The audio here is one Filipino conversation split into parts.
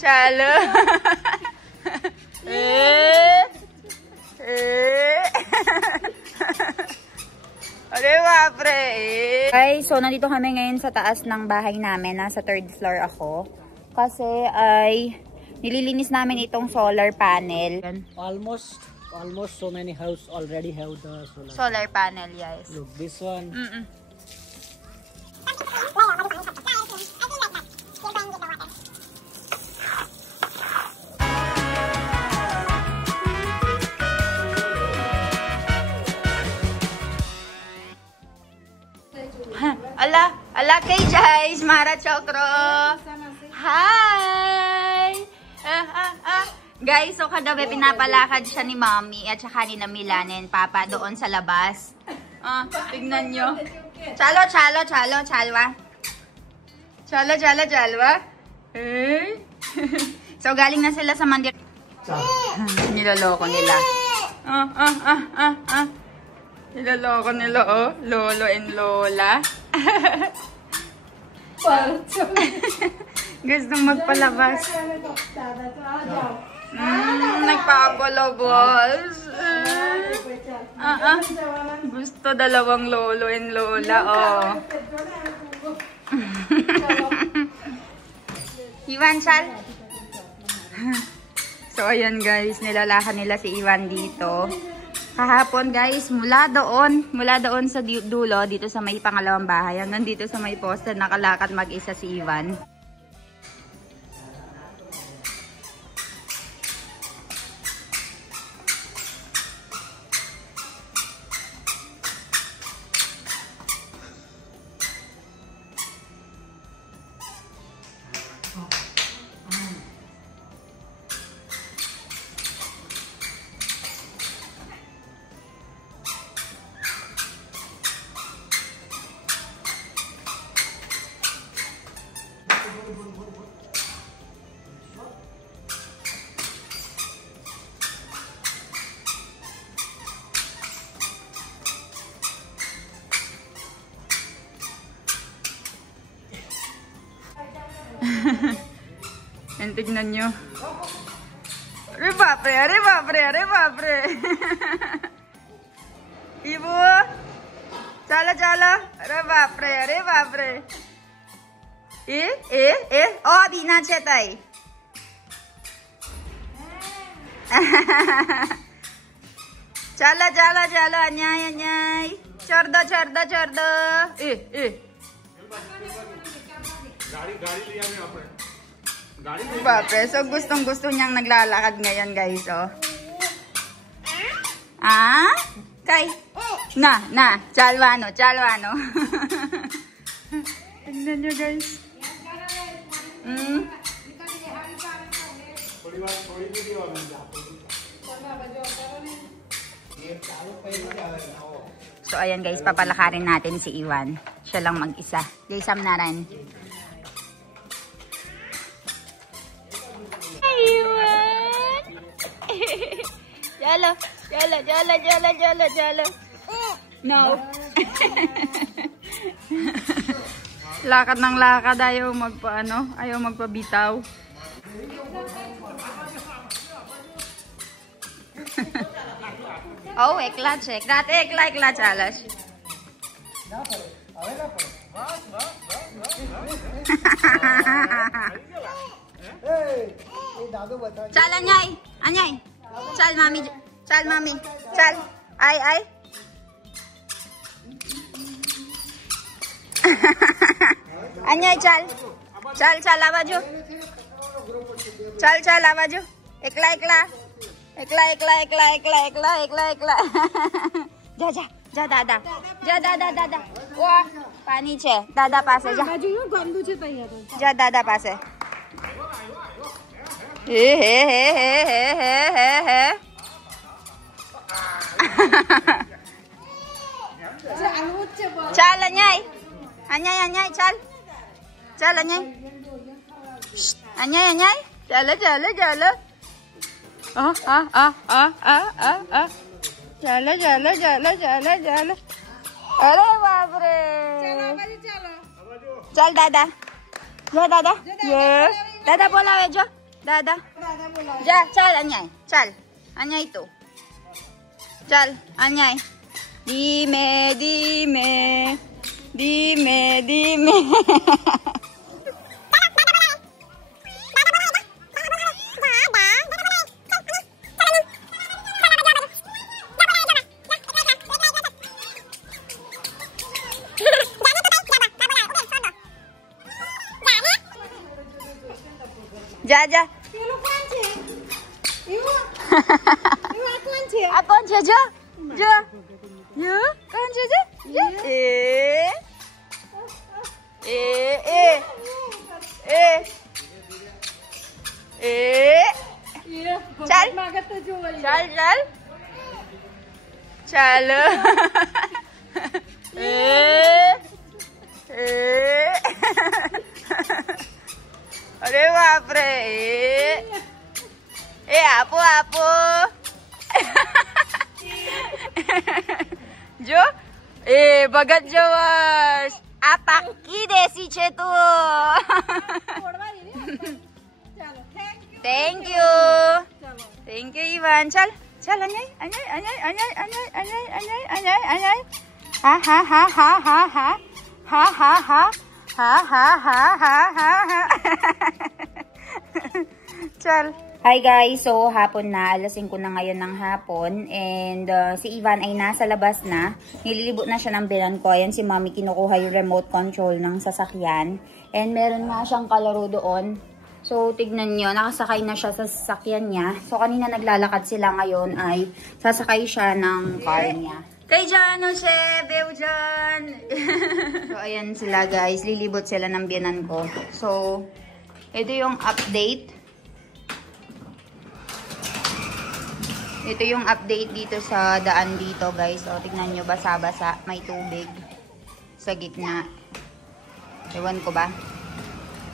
चलो अरे बाप रे. Guys, so nandito kami ngayon sa taas ng bahay namin. Nasa 3rd floor ako. Kasi ay nililinis namin itong solar panel. Almost so many houses already have the solar panel, yes. Look, this one. Ala kay Jais, Mara Chokro. Hi! Guys, so kagabi pinapalakad siya ni Mommy at saka ni Milanen, Papa doon sa labas. Tignan nyo. Chalwa. Chalwa. So galing na sila sa mandir. Niloloko nila. Niloloko nila, oh. Lolo and Lola. Gustong magpalabas. Nagpapalabas. Gusto dalawang Lolo and Lola, oh. Iwan, Chal. So, ayan guys, nilalakan nila si Iwan dito. Kahapon guys, mula doon sa dulo, dito sa may pangalawang bahay, hanggang dito sa may poste, nakalakad mag-isa si Ivan. Yan, tignan nyo. Are bapre. Ibu, chala. Are bapre. Oh, di na chetay. Chala, anyay. Chordo. गाड़ी लिया मैं अपने गाड़ी. Bape, so gustong-gusto niyang naglalakad ngayon, guys, oh. Kay. Na, chalwano. Tingnan niyo, guys. So, ayan guys, papalakarin natin si Iwan. Siya lang mag-isa. Jaysam naran. Iwan! Jalo. No. Lakad ng lakad, ayaw magpabitaw. Oh, ekla chalas. Chal, anyay. Chal, mami. Chal. Ay. Anyay, chal. Chal, awaju. Chal, awaju. Ekla. जा दादा वाह पानी छे दादा पासे जा जा दादा पासे हे चल अन्याय चल अन्याय चलो चलो चलो अरे बाप रे चल दादा ये दादा ये दादा बोलावे जो दादा जा चल अन्याय चल अन्याय तो चल अन्याय धीमे धीमे धीमे धीमे जा जा कौन छे जा जा ये कौन छे जा ए ए ए ए ए चल चल चल चल ए ए अरे बाप रे ए आपो आपो जो ए बगत जवस आपा की देसी छे तू थैंक यू इवान चल चल अन्याय अन्याय अन्याय अन्याय अन्याय अन्याय अन्याय अन्याय अन्याय हा हा हा हा हा हा हा हा हा हा हा हा हा हा हा चल. Hi guys, so hapon na, alas 5 na ngayon ng hapon and si Ivan ay nasa labas na. Nililibot na siya ng bilan ko. Ayan si Mommy kinukuha yung remote control ng sasakyan and meron nga siyang kalaro doon. So tignan nyo, nakasakay na siya sa sasakyan niya. So kanina naglalakad sila, ngayon ay sasakay siya ng car niya. Kay Jano siya, Beo Jan! So ayan sila guys, lilibot sila ng biyanan ko. So ito yung update. Ito yung update dito sa daan dito guys. O tignan nyo, basa-basa. May tubig sa gitna. Ewan ko ba?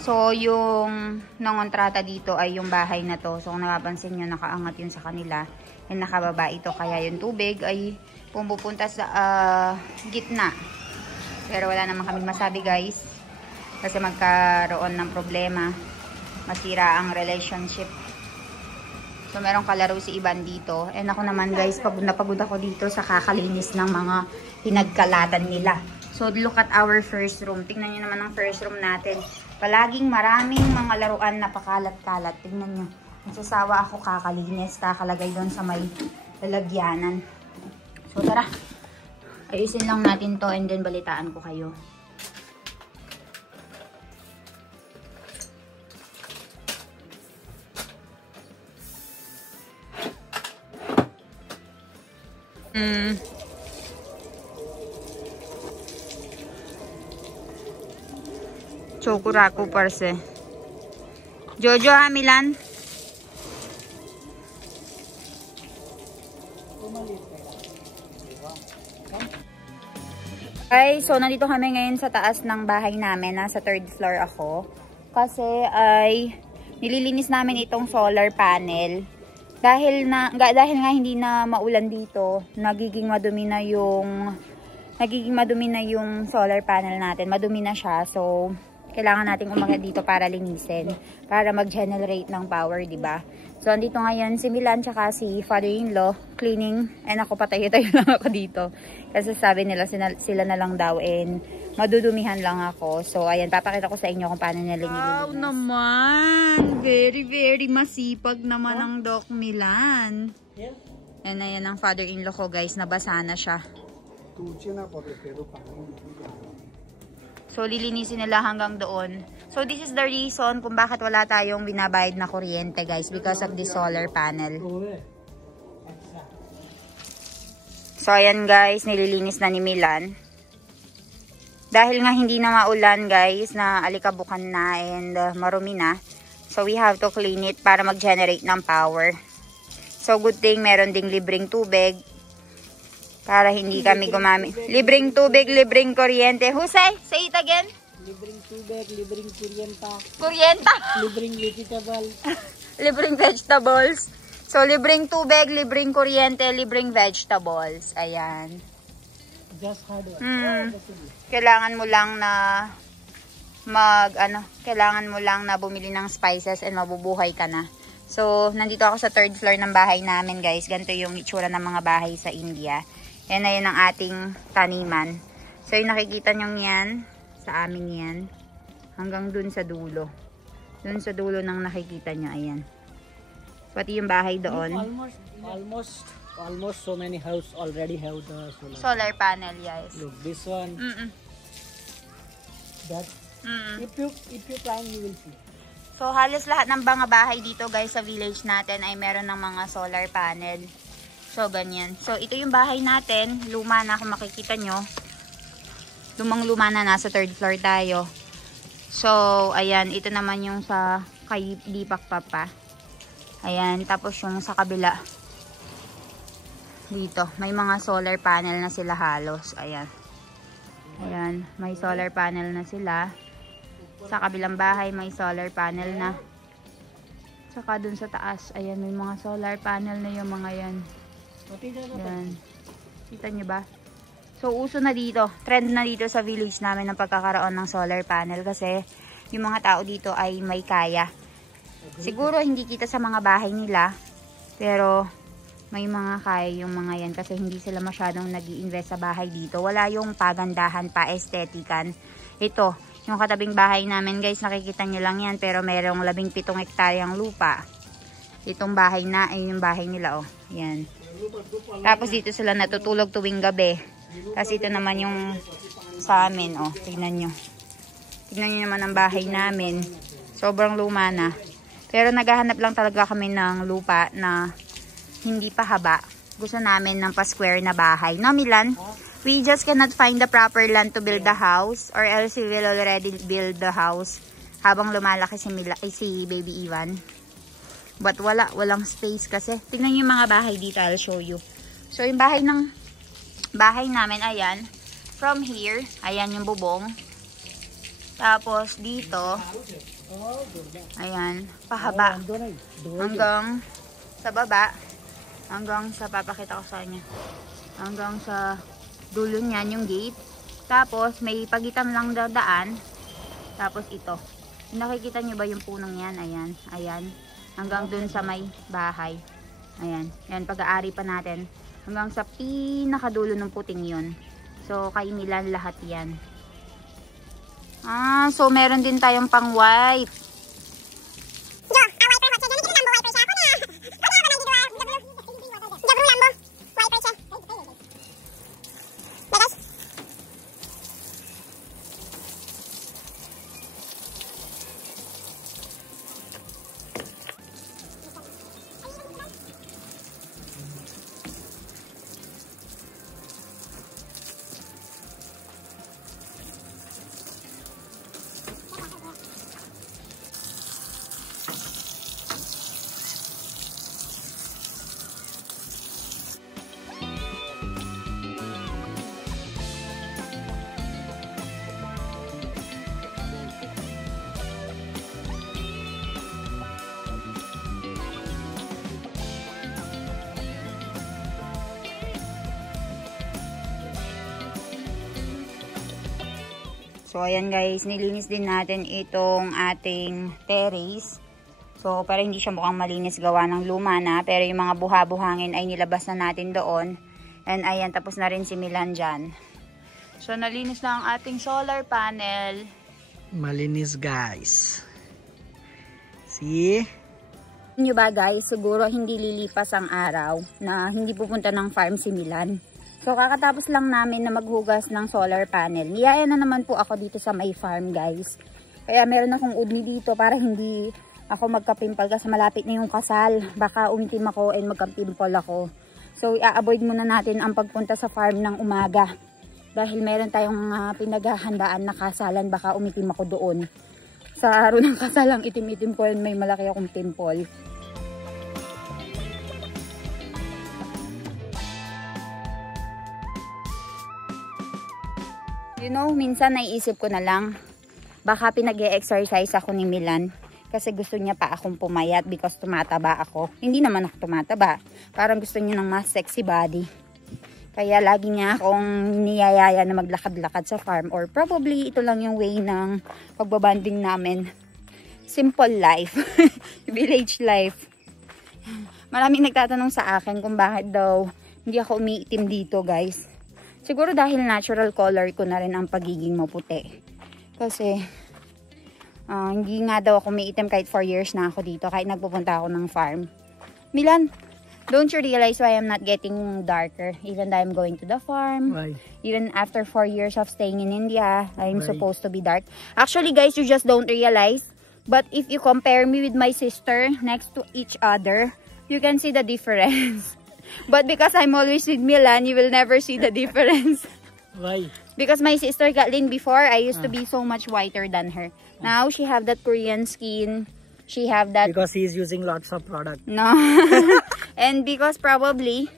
So yung nangontrata dito ay yung bahay na to. So kung napapansin nyo, nakaangat yun sa kanila. And nakababa ito. Kaya yung tubig ay pumupunta sa gitna. Pero wala naman kami masabi guys. Kasi magkaroon ng problema. Masira ang relationship. So, merong kalaro si Ivan dito. And ako naman guys, pagod na pagod ako dito sa kakalinis ng mga pinagkalatan nila. So, look at our first room. Tingnan nyo naman ang first room natin. Palaging maraming mga laruan na pakalat-kalat. Tingnan nyo. Nagsasawa ako kakalinis. Kakalagay doon sa may lalagyanan. So, tara. Ayusin lang natin to and then balitaan ko kayo. Chokuraku पर से Jojo ha Milan. Ay, so nandito kami ngayon sa taas ng bahay namin. Nasa 3rd floor ako. Kasi ay nililinis namin itong solar panel. Dahil nga hindi na maulan dito, nagiging madumi na yung solar panel natin. Madumi na siya. So, kailangan nating umakyat dito para linisin. Para mag-generate ng power, di ba? So, andito ngayon si Milan tsaka si father-in-law cleaning. And ako patayo-tayo lang ako dito. Kasi sabi nila sila na lang daw and madudumihan lang ako. So, ayan, papakita ko sa inyo kung paano nila nililinis. Wow naman! Very, very masipag naman ang Doc Milan. And ayan ang father-in-law ko guys, nabasa na siya. So, lilinisin nila hanggang doon. So, this is the reason kung bakit wala tayong binabayad na kuryente, guys. Because of the solar panel. So, ayan, guys. Nililinis na ni Milan. Dahil nga hindi na maulan, guys, na alikabukan na and marumi na. So, we have to clean it para mag-generate ng power. So, good thing meron ding libreng tubig. Para hindi kami gumamit. Libreng tubig, libreng kuryente. Husay, say it again. Libreng tubig, libreng kuryenta. Kuryenta? Libreng vegetable. Libreng vegetables. So, libreng tubig, libreng kuryente, libreng vegetables. Ayan. Just hard work. Kailangan mo lang na kailangan mo lang na bumili ng spices and mabubuhay ka na. So, nandito ako sa 3rd floor ng bahay namin, guys. Ganito yung itsura ng mga bahay sa India. Yan na yun ang ating taniman. So, yung nakikita nyo yan, sa amin yan, hanggang dun sa dulo. Dun sa dulo nang nakikita nyo, ayan. Pati yung bahay doon. Almost so many house already have the solar panel, yes. Look, this one. That. If you climb, you will see. So, halos lahat ng mga bahay dito, guys, sa village natin ay meron ng mga solar panel. So, ganyan. So, ito yung bahay natin. Luma na, kung makikita nyo. Lumang-luma na, nasa 3rd floor tayo. So, ayan. Ito naman yung sa kay Deepak Papa. Ayan. Tapos yung sa kabila. Dito. May mga solar panel na sila halos. Ayan. Ayan. May solar panel na sila. Sa kabilang bahay, may solar panel na. Saka dun sa taas, ayan, may mga solar panel na yung mga yan. Ayan. Kita nyo ba? So, uso na dito. Trend na dito sa village namin ng pagkakaroon ng solar panel kasi yung mga tao dito ay may kaya. Siguro hindi kita sa mga bahay nila, pero may mga kaya yung mga yan kasi hindi sila masyadong nag-i-invest sa bahay dito. Wala yung pagandahan, pa-estetikan. Ito, yung katabing bahay namin, guys, nakikita nyo lang yan, pero merong 17 hektaryang lupa. Itong bahay na, ay yung bahay nila, oh. Yan. Tapos dito sila natutulog tuwing gabi. Kasi ito naman yung sa amin, oh. Tignan nyo. Tignan nyo naman ang bahay namin. Sobrang luma na. Pero naghahanap lang talaga kami ng lupa na hindi pa haba. Gusto namin ng pa-square na bahay. No, Milan? We just cannot find the proper land to build the house or else we will already build the house habang lumalaki si Baby Ivan. But walang space kasi. Tingnan niyo yung mga bahay dito, I'll show you. So yung bahay namin, ayan. From here, ayan yung bubong. Tapos dito, ayan, pahaba. Hanggang sa baba. Hanggang sa, papakita ko sa inyo. Hanggang sa dulo niyan yung gate. Tapos may pagitan lang daan. Tapos ito. Nakikita niyo ba yung punong yan? Ayan. Ayan. Hanggang dun sa may bahay. Ayan. Yan, pag-aari pa natin. Hanggang sa pinakadulo ng puting yun. So, kay Milan lahat yan. So meron din tayong pang white. So, ayan guys, nilinis din natin itong ating terrace. So, para hindi siya mukhang malinis gawa ng luma na. Pero yung mga buha-buhangin ay nilabas na natin doon. And ayan, tapos na rin si Milan dyan. So, nalinis na ang ating solar panel. Malinis guys. See? Nyo ba guys, siguro hindi lilipas ang araw na hindi pupunta ng farm si Milan. So, kakatapos lang namin na maghugas ng solar panel. Niyaya na naman po ako dito sa may farm, guys. Kaya meron akong udni dito para hindi ako magka-pimple kasi malapit na yung kasal. Baka umitim ako and magka-pimple ako. So, i-avoid muna natin ang pagpunta sa farm ng umaga. Dahil meron tayong pinaghahandaan na kasalan, baka umitim ako doon. Sa araw ng kasalang itim-itim ko and may malaki akong pimple. You know, minsan naiisip ko na lang, baka pinag-e-exercise ako ni Milan. Kasi gusto niya pa akong pumayat because tumataba ako. Hindi naman ako tumataba. Parang gusto niya ng mas sexy body. Kaya lagi niya akong niyayaya na maglakad-lakad sa farm. Or probably ito lang yung way ng pagbabanding namin. Simple life. Village life. Maraming nagtatanong sa akin kung bakit daw hindi ako umiitim dito, guys. Siguro dahil natural color ko na rin ang pagiging maputi. Kasi hindi nga daw ako umiitim kahit 4 years na ako dito. Kahit nagpupunta ako ng farm. Milan, don't you realize why I'm not getting darker even though I'm going to the farm? Why? Even after 4 years of staying in India, I'm supposed to be dark. Actually, guys, you just don't realize. But if you compare me with my sister next to each other, you can see the difference. But because I'm always with Milan, you will never see the difference. Why? Because my sister Kathleen before, I used to be so much whiter than her. Now, she have that Korean skin. She have that... Because he is using lots of product. No. And because probably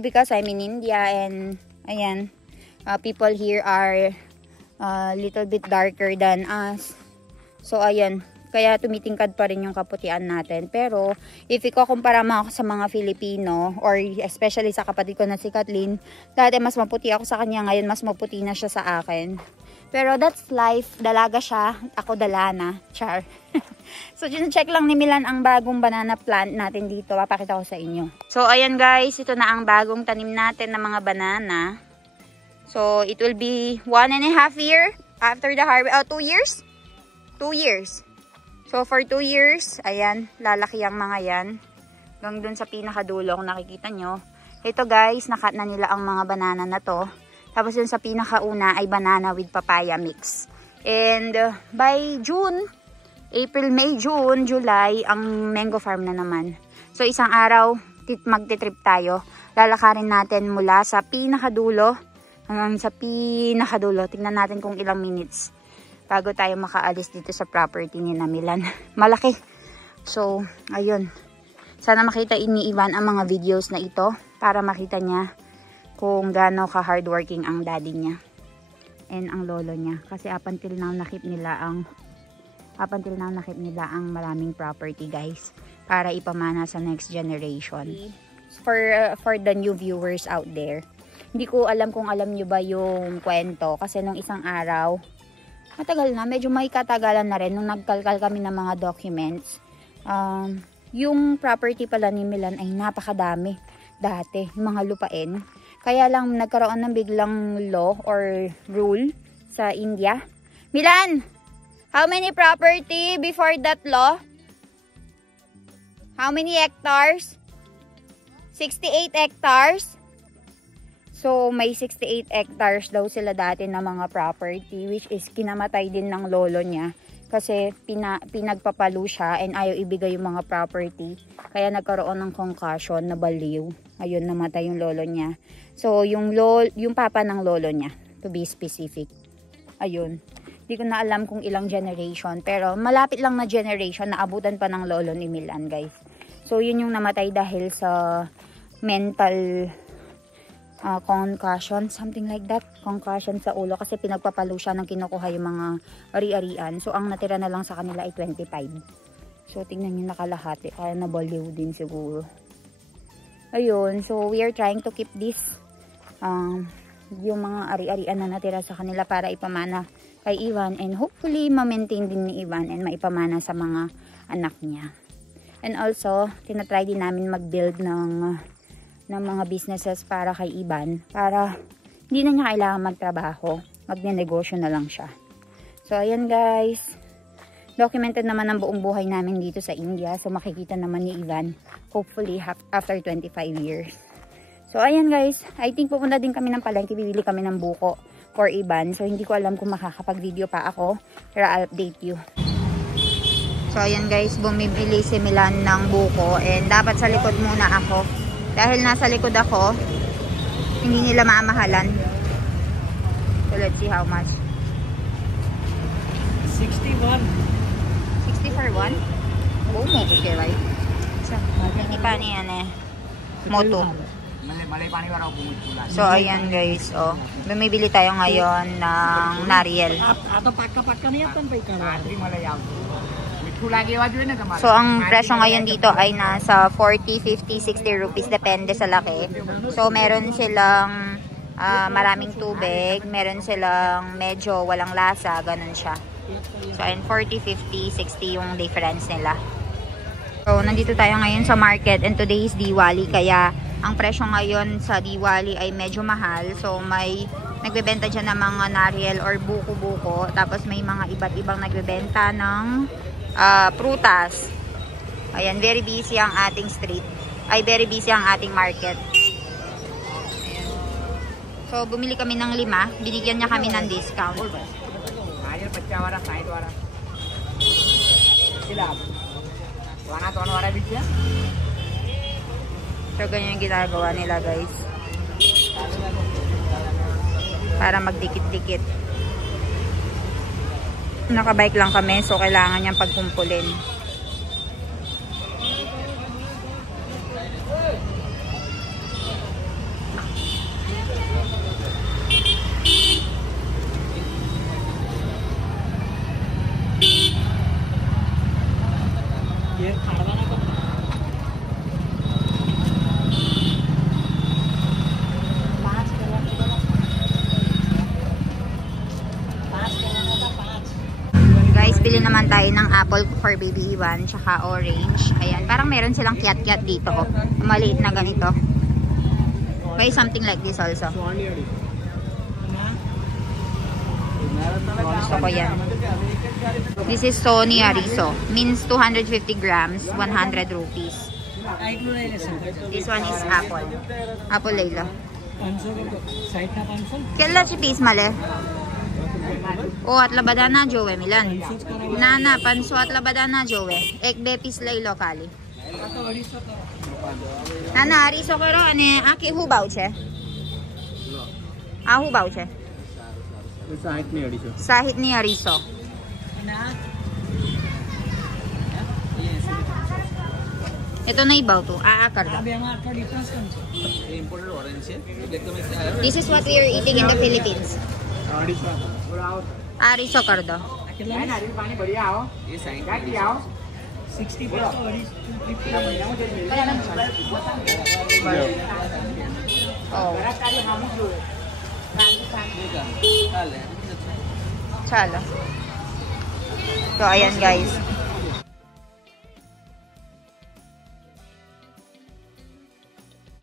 because I'm in India and ayan, people here are a little bit darker than us. So ayan, kaya tumitingkad pa rin yung kaputian natin. Pero if ikukumpara mo ako sa mga Filipino or especially sa kapatid ko na si Kathleen, dati mas maputi ako sa kanya, ngayon mas maputi na siya sa akin. Pero that's life. Dalaga siya. Ako dalana. Char. So, check lang ni Milan ang bagong banana plant natin dito. Papakita ko sa inyo. So, ayan guys. Ito na ang bagong tanim natin ng mga banana. So, it will be 1.5 years after the harvest. 2 years? 2 years. So, for 2 years, ayan, lalaki ang mga yan. Hanggang dun sa pinakadulo, kung nakikita nyo. Ito guys, nakat na nila ang mga banana na to. Tapos yun sa pinakauna ay banana with papaya mix. And by June, April, May, June, July, ang mango farm na naman. So isang araw, magte-trip tayo. Lalakarin natin mula sa pinakadulo hanggang sa pinakadulo. Tingnan natin kung ilang minutes bago tayo makaalis dito sa property ni Milan. Malaki. So, ayun. Sana makita ni Ivan ang mga videos na ito para makita niya kung gaano ka-hardworking ang daddy niya and ang lolo niya. Kasi up until now nakip nila ang maraming property guys para ipamana sa next generation. For the new viewers out there, hindi ko alam kung alam nyo ba yung kwento kasi nung isang araw, matagal na, medyo may katagalan na rin nung nagkalkal kami ng mga documents. Yung property pala ni Milan ay napakadami dati, yung mga lupain. Kaya lang nagkaroon ng biglang law or rule sa India. Milan, how many property before that law? How many hectares? 68 hectares. So may 68 hectares daw sila dati na mga property which is kinamatay din ng lolo niya. Kasi pinagpapalo siya and ayaw ibigay yung mga property. Kaya nagkaroon ng concussion na baliw. Ayun, namatay yung lolo niya. So, yung papa ng lolo niya, to be specific. Ayun. Hindi ko na alam kung ilang generation. Pero malapit lang na generation na abutan pa ng lolo ni Milan, guys. So, yun yung namatay dahil sa mental concussion, something like that. Concussion sa ulo kasi pinagpapalo siya ng kinukuha yung mga ari-arian. So, ang natira na lang sa kanila ay 25. So, tingnan nyo nakalahati. Kaya nabaliw din siguro. Ayun. So, we are trying to keep this. Yung mga ari-arian na natira sa kanila para ipamana kay Ivan. And hopefully, ma-maintain din ni Ivan and maipamana sa mga anak niya. And also, tinatry din namin mag-build ng mga businesses para kay Ivan. Para hindi na niya kailangan magtrabaho. Magne-negosyo na lang siya. So, ayan guys. Documented naman ang buong buhay namin dito sa India. So, makikita naman ni Ivan. Hopefully, after 25 years. So, ayan guys. I think pupunta din kami ng palengke. Bibili kami ng buko for Ivan. So, hindi ko alam kung makakapag-video pa ako. Pero I'll update you. So, ayan guys. Bumibili si Milan ng buko. And dapat sa likod muna ako. Dahil nasa likod ako, hindi nila maamahalan. So, let's see how much. 61. 60 for 1? Oo mo, okay, right? Hindi pa niyan eh. Moto. So, ayan guys. Oh. Bumibili tayo ngayon ng nariyel. So, ang presyo ngayon dito ay nasa 40, 50, 60 rupees. Depende sa laki. So, meron silang maraming tubig. Meron silang medyo walang lasa. Ganun siya. So, ayun, 40, 50, 60 yung difference nila. So, nandito tayo ngayon sa market and today is Diwali. Kaya, ang presyo ngayon sa Diwali ay medyo mahal. So, may nagbebenta dyan ng mga nariyel or buko-buko. Tapos, may mga iba't ibang nagbebenta ng prutas. Ayan, very busy ang ating street. Ay, very busy ang ating market. Ayan. So, bumili kami ng 5. Binigyan niya kami ng discount. So, ganyan yung ginagawa nila, guys. Para magdikit-dikit. Nakabike lang kami, so kailangan niyang pagkumpulin. Bili naman tayo ng apple for baby Iwan, tsaka orange. Ayan, parang meron silang kiat-kiat dito. Maliit na ganito. May something like this also. Gusto ko yan. This is Sony Ariso. Means 250 grams, 100 rupees. This one is apple. Apple Layla. Kella ची piece male? ओ आतला बदाना जो है मिलन ना ना 500 आतला बदाना जो है एक बे पीस લઈ લો ખાલી ના ના 250 કરો અને આ કેવું ભાવ છે આ શું ભાવ છે 60 ની 250 ito નહીં ભાવતું આ કર દો This is what we are eating in the Philippines. 250 कर दो. Chalo. So ayan guys.